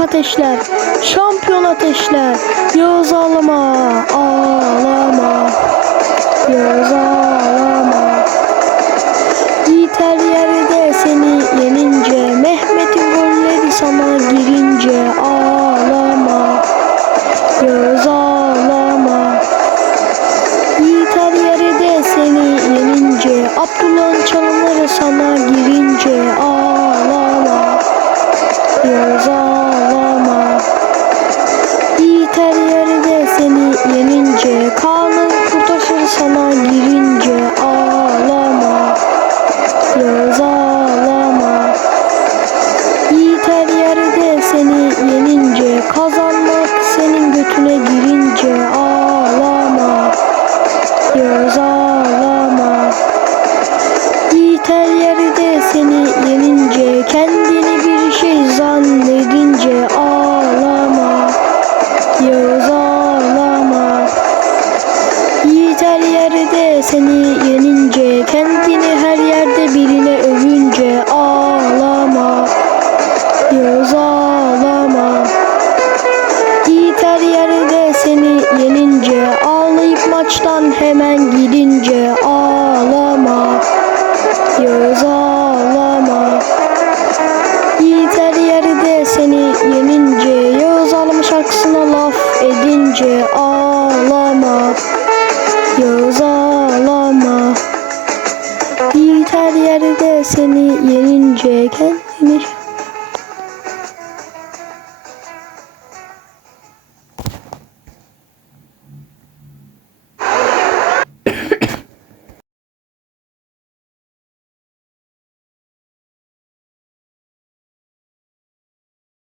ateşler, şampiyon ateşler. Yağız ağlama, ağlama. Yağız ağlama. Yiğit yerde seni yenince, Mehmet'in golleri sana girince ağlama. Yağız ağlama. Yiğit yerde seni yenince, Abdullah'ın çalımları sana girince ağlama. Yağız ağlama. Seni yenince, Kaan'ın kurtaşır sana girince ağlama. Yağız ağlama. Yiğit her yerde seni yenince, Kazanmak senin götüne girince ağlama. Yağız ağlama. Yiğit her yerde seni yenince, Kendini bir şey zannedince ağlama. Yağız her yerde seni yenince, Kendini her yerde birine övünce ağlama. Yağız ağlama. Yiğit her yerde seni yenince, Ağlayıp maçtan hemen gidince ağlama. Yağız ağlama. Yiğit her yerde seni yenince, Yağız ağlama şarkısına laf edince ağlama. Seni yenince kendini